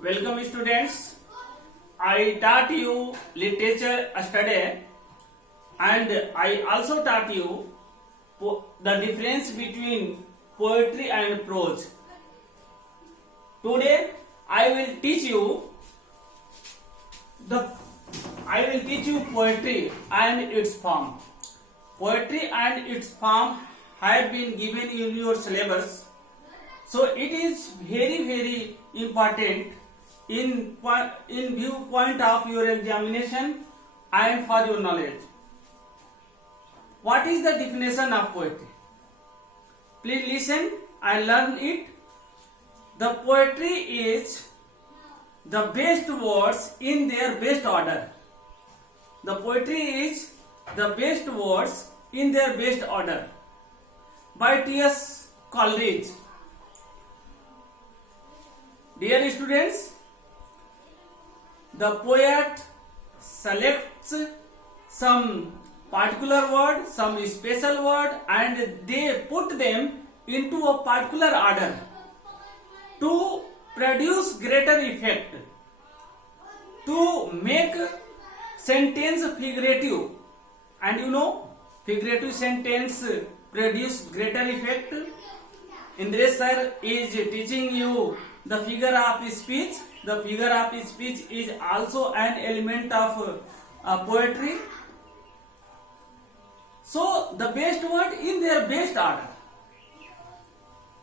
Welcome students. I taught you literature study and I also taught you the difference between poetry and prose. Today I will teach you poetry and its form. Poetry and its form have been given in your syllabus, so it is very important in viewpoint of your examination and for your knowledge. What is the definition of poetry? Please listen and learn it. The poetry is the best words in their best order. The poetry is the best words in their best order. By T.S. Coleridge. Dear students, the poet selects some particular word, some special word, and they put them into a particular order to produce greater effect, to make sentence figurative. And you know, figurative sentence produce greater effect. Indresh sir is teaching you the figure of speech. The figure of speech is also an element of poetry. So the best word in their best order.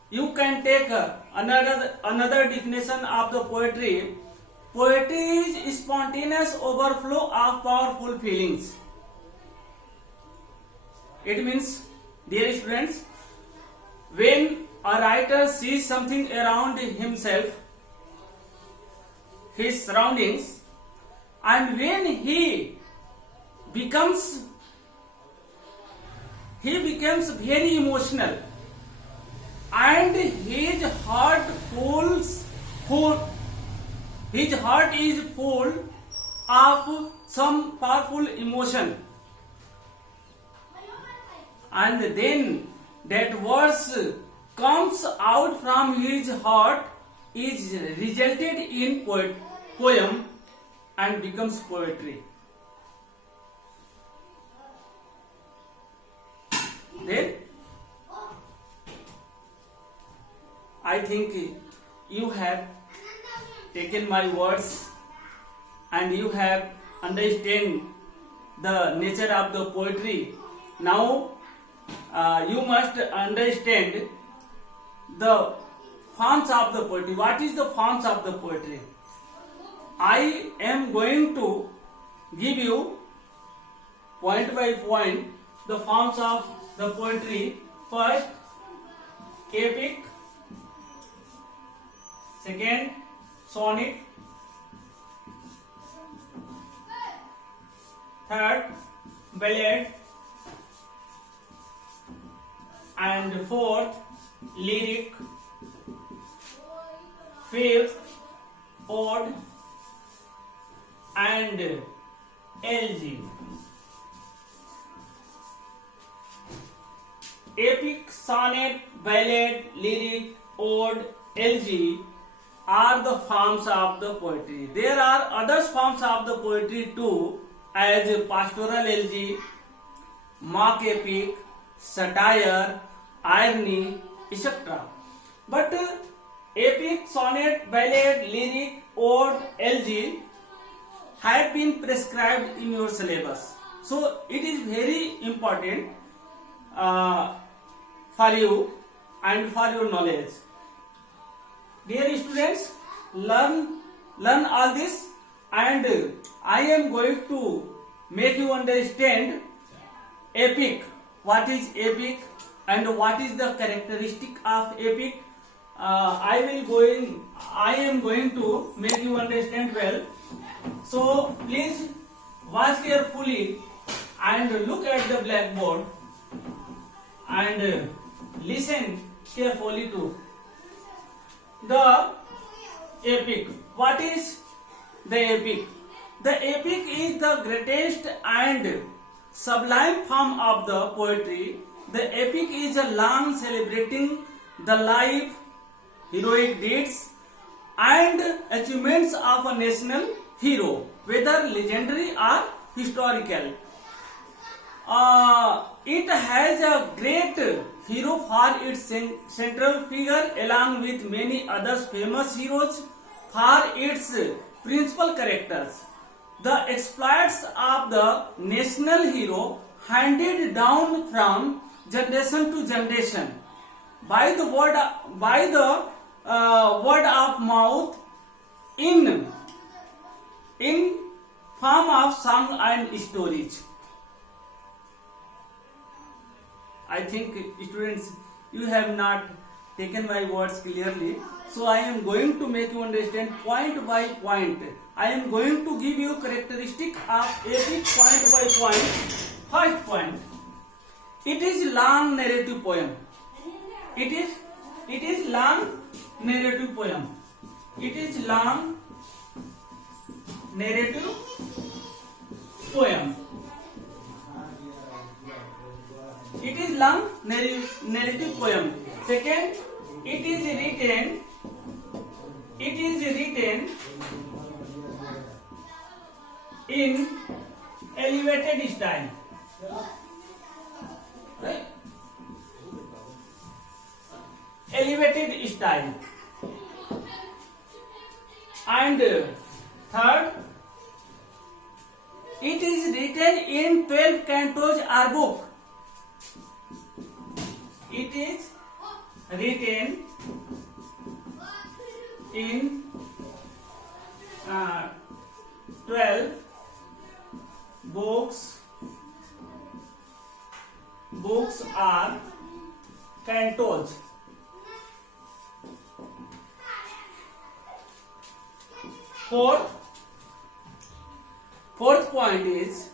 You can take another definition of the poetry. Poetry is spontaneous overflow of powerful feelings. It means, dear students, when a writer sees something around himself, his surroundings, and when he becomes very emotional, and his heart is full of some powerful emotion, and then that verse comes out from his heart is resulted in poem and becomes poetry. Then I think you have taken my words and you have understand the nature of the poetry. Now you must understand the forms of the poetry. What is the forms of the poetry? I am going to give you point by point the forms of the poetry. First, epic. Second, sonnet. Third, ballad. And fourth, lyric. Fifth, ode and elegy. Epic, sonnet, ballad, lyric, ode, elegy are the forms of the poetry. There are other forms of the poetry too, as pastoral elegy, mock epic, satire, irony, etc. But epic, sonnet, ballad, lyric, ode, elegy have been prescribed in your syllabus. So it is very important for you and for your knowledge. Dear students, learn all this, and I am going to make you understand epic. What is epic and what is the characteristic of epic? I am going to make you understand well. So please watch carefully and look at the blackboard and listen carefully too. The epic. What is the epic? The epic is the greatest and sublime form of the poetry. The epic is a long celebrating the life, heroic deeds, and achievements of a national hero, whether legendary or historical. It has a great hero for its central figure along with many other famous heroes for its principal characters. The exploits of the national hero handed down from generation to generation by the word of mouth in form of song and stories. I think students, you have not taken my words clearly, so I am going to make you understand point by point. I am going to give you characteristic of epic point by point. First point, it is long narrative poem. It is long narrative poem. It is long narrative poem. It is long narrative poem. Second, it is written in elevated style. Right? Elevated style. And third, it is written in 12 cantos or book. It is written in 12 books are cantos. Fourth point is,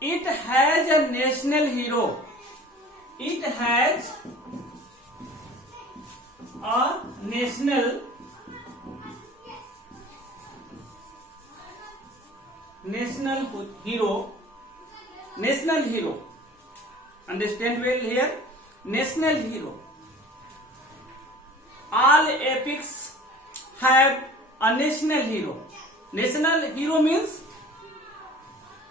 it has a national hero. It has a national hero. National hero. Understand well here? National hero. All epics have a national hero. National hero means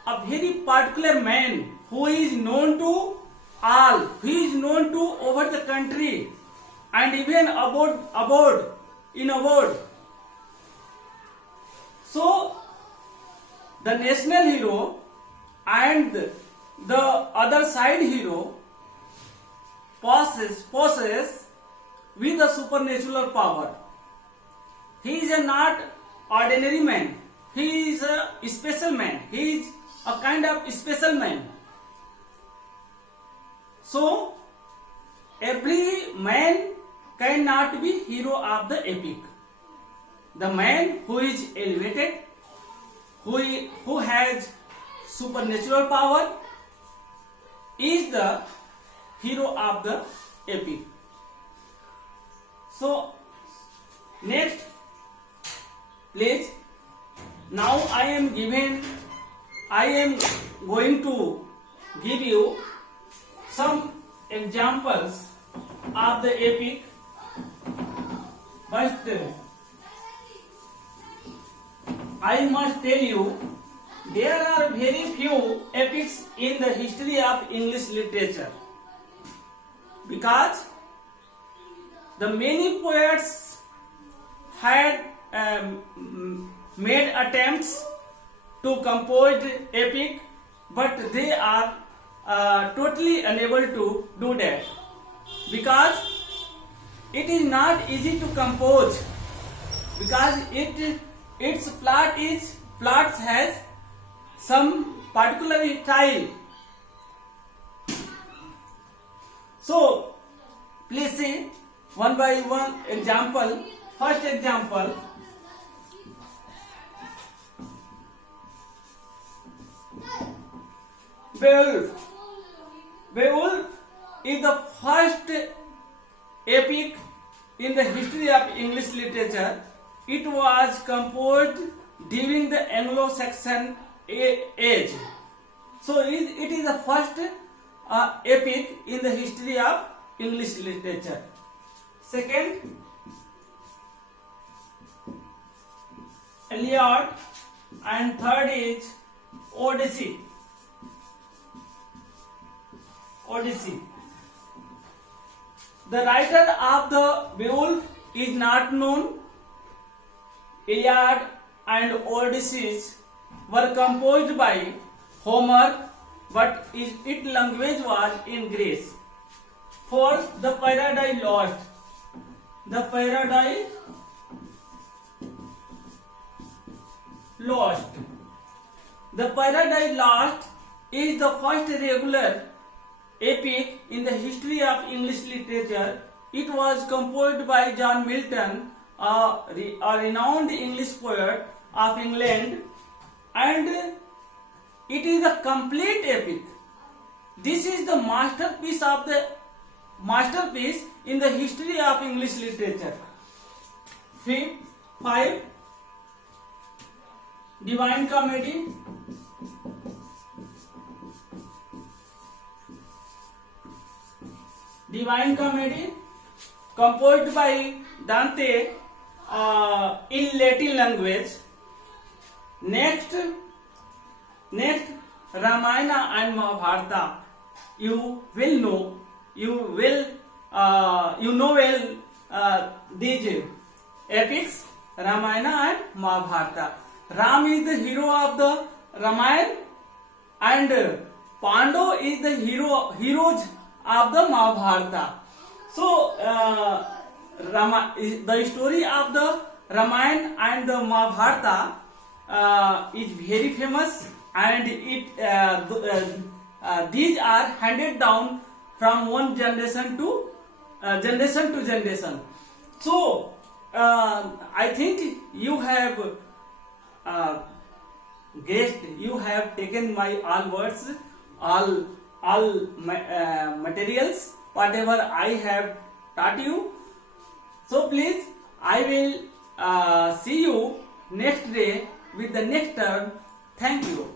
a very particular man who is known to all, who is known to over the country and even abroad in a world. So the national hero and the other side hero possess with a supernatural power. He is not ordinary man. He is a special man. He is a kind of special man. So every man cannot be hero of the epic. The man who is elevated, who has supernatural power, is the hero of the epic. So next, please. Now I am going to give you some examples of the epic. But I must tell you, there are very few epics in the history of English literature, because the many poets had made attempts to compose epic, but they are totally unable to do that, because it is not easy to compose, because its plot has some particular style. So please see one by one example. First example, Beowulf. Beowulf is the first epic in the history of English literature. It was composed during the Anglo-Saxon age. So it is the first epic in the history of English literature. Second, Iliad, and third is Odyssey. Odyssey. The writer of the Beowulf is not known. Iliad and Odyssey were composed by Homer, but its language was in Greece. Fourth, the Paradise Lost. The Paradise Lost. The Paradise Lost is the first regular epic in the history of English literature. It was composed by John Milton, a renowned English poet of England, and it is a complete epic. This is the masterpiece in the history of English literature. Five, Divine Comedy. Divine Comedy, composed by Dante in Latin language. Next, Ramayana and Mahabharata. You know well these epics, Ramayana and Mahabharata. Ram is the hero of the Ramayana, and Pandu is the heroes of the Mahabharata. So, the story of the Ramayana and the Mahabharata is very famous, and these are handed down from one generation to generation. So, I think you have guessed, you have taken my all words, all materials, whatever I have taught you. So please, I will see you next day with the next term. Thank you.